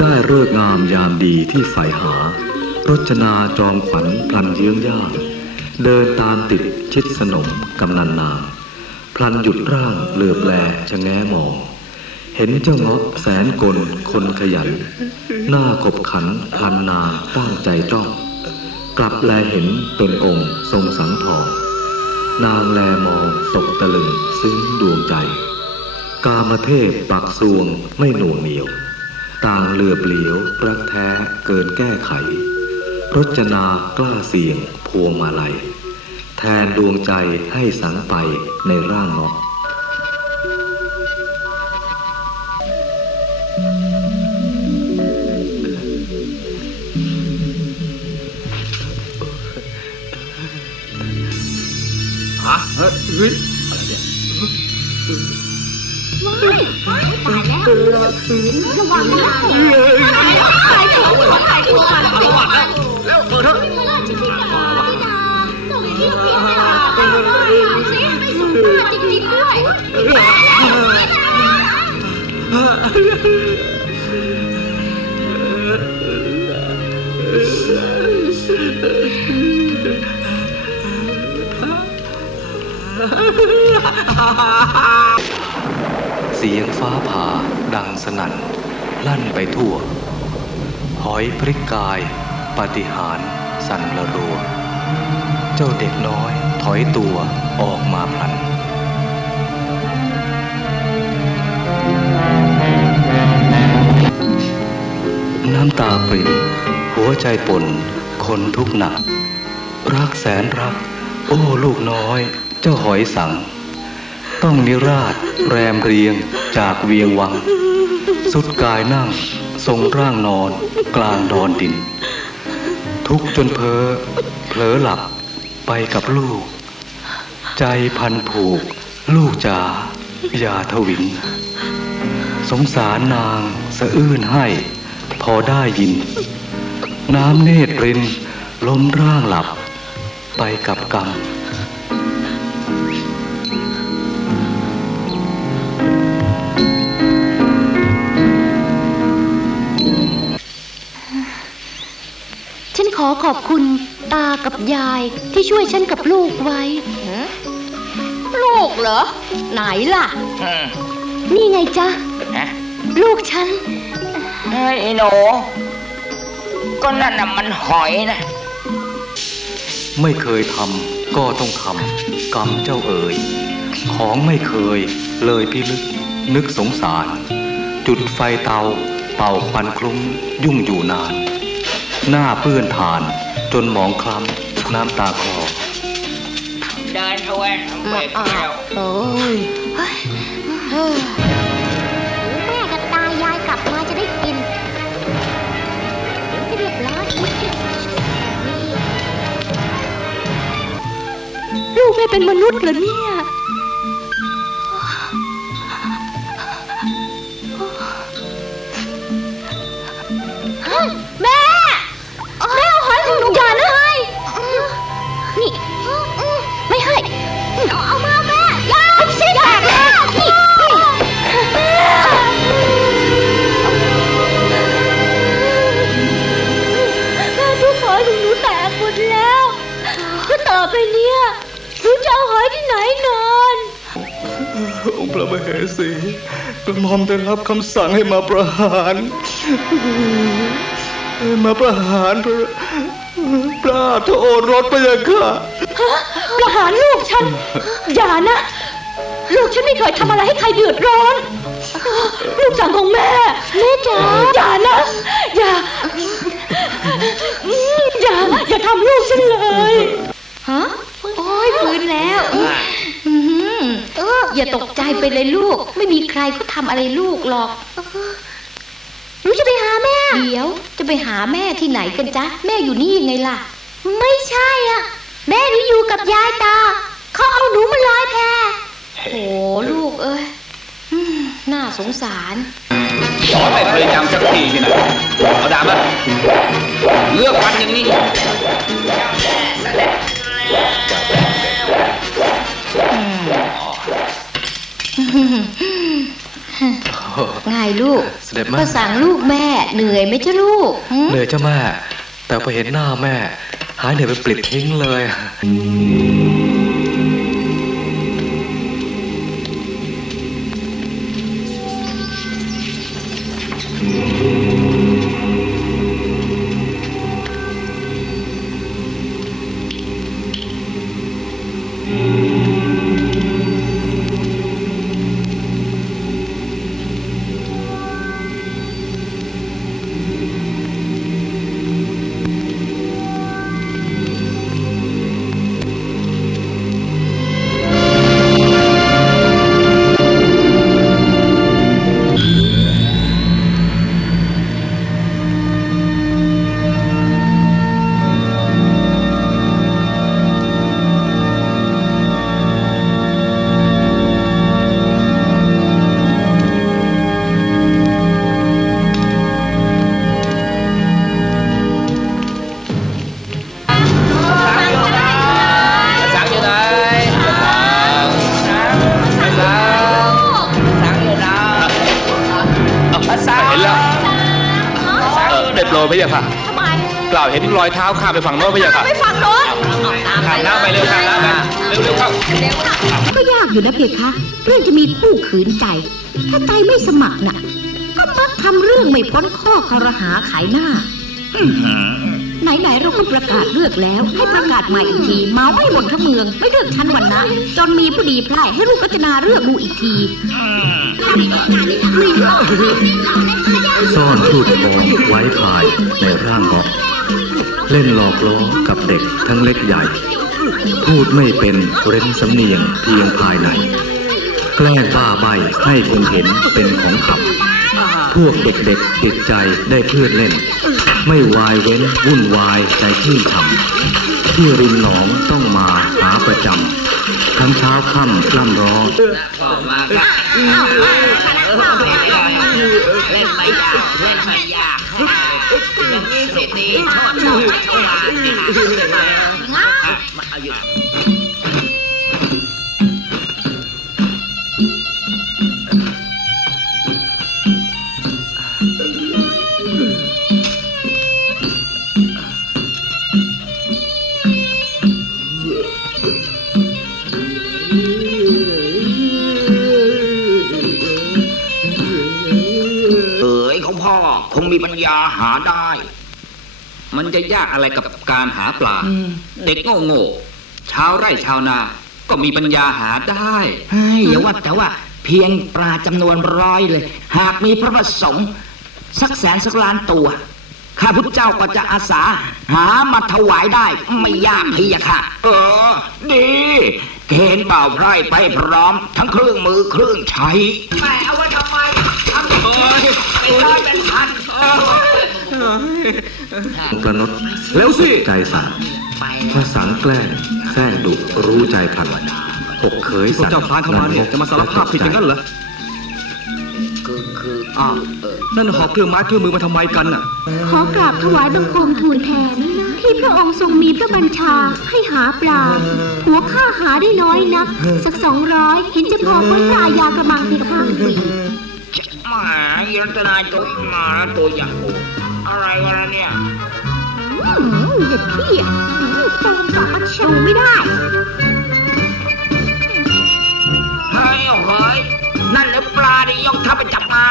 ได้เลิกงามยามดีที่ใฝ่หา รจนาจอมขวัญพลันเยื้องย่า เดินตามติดชิดสนมกำนันนางพลันหยุดร่างเหลือบแลชะแงมอง เห็นเจ้าเงาะแสนกลคนขยัน หน้าขบขันพลันนาตั้งใจจ้องกลับแลเห็นเป็นองค์ทรงสังทอง นางแลมองตกตะลึงซึ้งดวงใจ กามเทพปักสวงไม่หน่วงเหนียว ต่างเหลือบเหลียว รักแท้เกินแก้ไข รจนากล้าเสี่ยงพวงมาลัย แทนดวงใจให้สังไปในร่างเงาะฮะเฮ้ย ระวังนะถ่ายถูกถ่ายถูกถ่ายถูกแล้วเออเถอะพระราชธิดาธิดาต้องเที่ยวเปเลยสิไม่สมมาตรจริงด้วยเสียงฟ้าผ่า ดังสนั่น ลั่นไปทั่ว หอยพริกกาย ปฏิหารสั่นละรัว เจ้าเด็กน้อยถอยตัวออกมาพลันน้ำตาปริ่มหัวใจปนคนทุกหนัก รักแสนรัก โอ้ลูกน้อย เจ้าหอยสัง ต้องนิราช แรมเรียงจากเวียงวัง สุดกายนั่ง ทรงร่างนอน กลางดอนดิน ทุกจนเพอเผลอหลับไปกับลูก ใจพันผูก ลูกจ๋าอย่าทวิน สงสารนางสะอื้นให้ พอได้ยิน น้ำเนตรรินล้มร่างหลับไปกับกรรม ขอขอบคุณตากับยายที่ช่วยฉันกับลูกไว้ ลูกเหรอ ไหนล่ะ อืมนี่ไงจ๊ะ ฮะลูกฉัน เฮ้ยไอ้หนูก็นั่นน่ะมันหอยนะไม่เคยทำก็ต้องทำกรรมเจ้าเอ๋ยของไม่เคยเลยพิลึกนึกสงสาร จุดไฟเตา เป่าควันคลุ้งยุ่งอยู่นาน หน้าเปื้อนฐาน จนหมองคล้ำน้ำตาคลอเดินด้วยไปเที่ยวโอ้ยแม่กับตายายกลับมาจะได้กินเรียบร้อยลูกแม่เป็นมนุษย์เหรอเนี่ย หนูจะเอาหอยที่ไหนนอนองค์พระมเหสีกระหม่อมได้รับคำสั่งให้มาประหารให้มาประหารพระพระโทษรถพระยาค่ะประหารลูกฉัน อย่านะ ลูกฉันไม่เคยทำอะไรให้ใครเดือดร้อน ลูกสั่งของแม่ แม่จ๋าอย่านะ อย่า อย่า อย่าทำลูกฉันเลย ฮะโอ้ ยฟื้นแล้วอื้อหืออย่าตกใจไปเลยลูก ไม่มีใครก็ทำอะไรลูกหรอก หนูจะไปหาแม่ เดี๋ยวจะไปหาแม่ที่ไหนกันจ๊ะ แม่อยู่นี่ยังไงล่ะ ไม่ใช่อะ แม่หนูอยู่กับยายตา เขาเอาหนูมาลอยแพโอ้ลูกเอ้ยอืมน่าสงสาร สอนไม่เคยจำสักทีที่ไหนเอาดาบมาเลือกวันอย่างนี้ ไงลูกเสด็จแม่ก็สั่งลูกแม่เหนื่อยไหมจ้าลูกหืมเหนื่อยเจ้าแม่ แต่พอเห็นหน้าแม่ หายเหนื่อยไปปลิดทิ้งเลย เออได้โปรไหมยังค่ะทำไมเปล่าเห็นรอยเท้าข้ามไปฝั่งโน้นไหมยังค่ะไปฝั่งโน้นข้ามน้ำไปเร็วข้ามน้ำไปเร็วเร็วเข้าก็ยากอยู่นะเพคะเรื่องจะมีคู่ขืนใจ ถ้าใจไม่สมัครน่ะ ก็มักทำเรื่องไม่พ้นข้อคอรหาขายหน้าไหนๆเราก็ประกาศเลือกแล้ว ให้ประกาศใหม่อีกทีเมาให้หมดทั้งเมืองไม่เลือกชั้นวันนะจนมีผู้ดีพลายให้ลูกกัจนาเลือกดูอีกที ซ่อนทูดทองไว้ภายในร่างเงาะ เล่นหลอกล้อกับเด็กทั้งเล็กใหญ่ พูดไม่เป็นเร้นสำเนียงเพียงภายใน แกล้งบ้าใบให้คนเห็นเป็นของขับ พวกเด็กๆติดใจได้เพื่อนเล่น ไม่วายเว้นวุ่นวายใจที่ทำที่ริมหนองต้องมาหาประจำทั้งเช้าค่ำกล้ำร้อ ยากเล่นไม่ยากอย่างนี้สิดีชอบชอบชอบมาเอาอยู่ มีปัญญาหาได้ มันจะยากอะไรกับการหาปลา เด็กโง่โง่ๆชาวไร่ชาวนา ก็มีปัญญาหาได้เฮ้ยอย่าว่าแต่ว่าเพียงปลาจำนวนร้อยเลย หากมีพระประสงค์สักแสนสักล้านตัวข้าพุทธเจ้าก็จะอาสา หามาถวายได้ ไม่ยากพี่อะค่ะ เออ ดีเกณฑ์เป่าไพร่ไปพร้อม ทั้งเครื่องมือเครื่องใช้ แม่เอาไว้ทำไมทำเอ้ยไม่ได้เป็นพัน กระนดเร็วสิ ใจสั่นไปพระสังแกล้งแกล้งดุรู้ใจพลันหกเขยพวกสั่นเจ้าคลานเข้ามาเนี่ยจะมาสารภาพผิดอย่างนั้นเหรอคือคืออ้าวเออนั่นหอบเครื่องไม้เครื่องมือมาทำไมกันน่ะ ขอกราบถวายบังคมทูลแทน ที่พระองค์ทรงมีพระบัญชาให้หาปลาหัวข้าหาได้น้อยนัก สักสองร้อยเห็นจะพอพ้นปลายากระมังเพคะ มหายรัตนาจุมาตัวอย่างโออะไรวะเนี่ยอืมเด็กพี่อะตามปากชูไม่ได้เฮ้ยเฮ้ยนั่นหรือปลาที่ยองทัพไปจับมา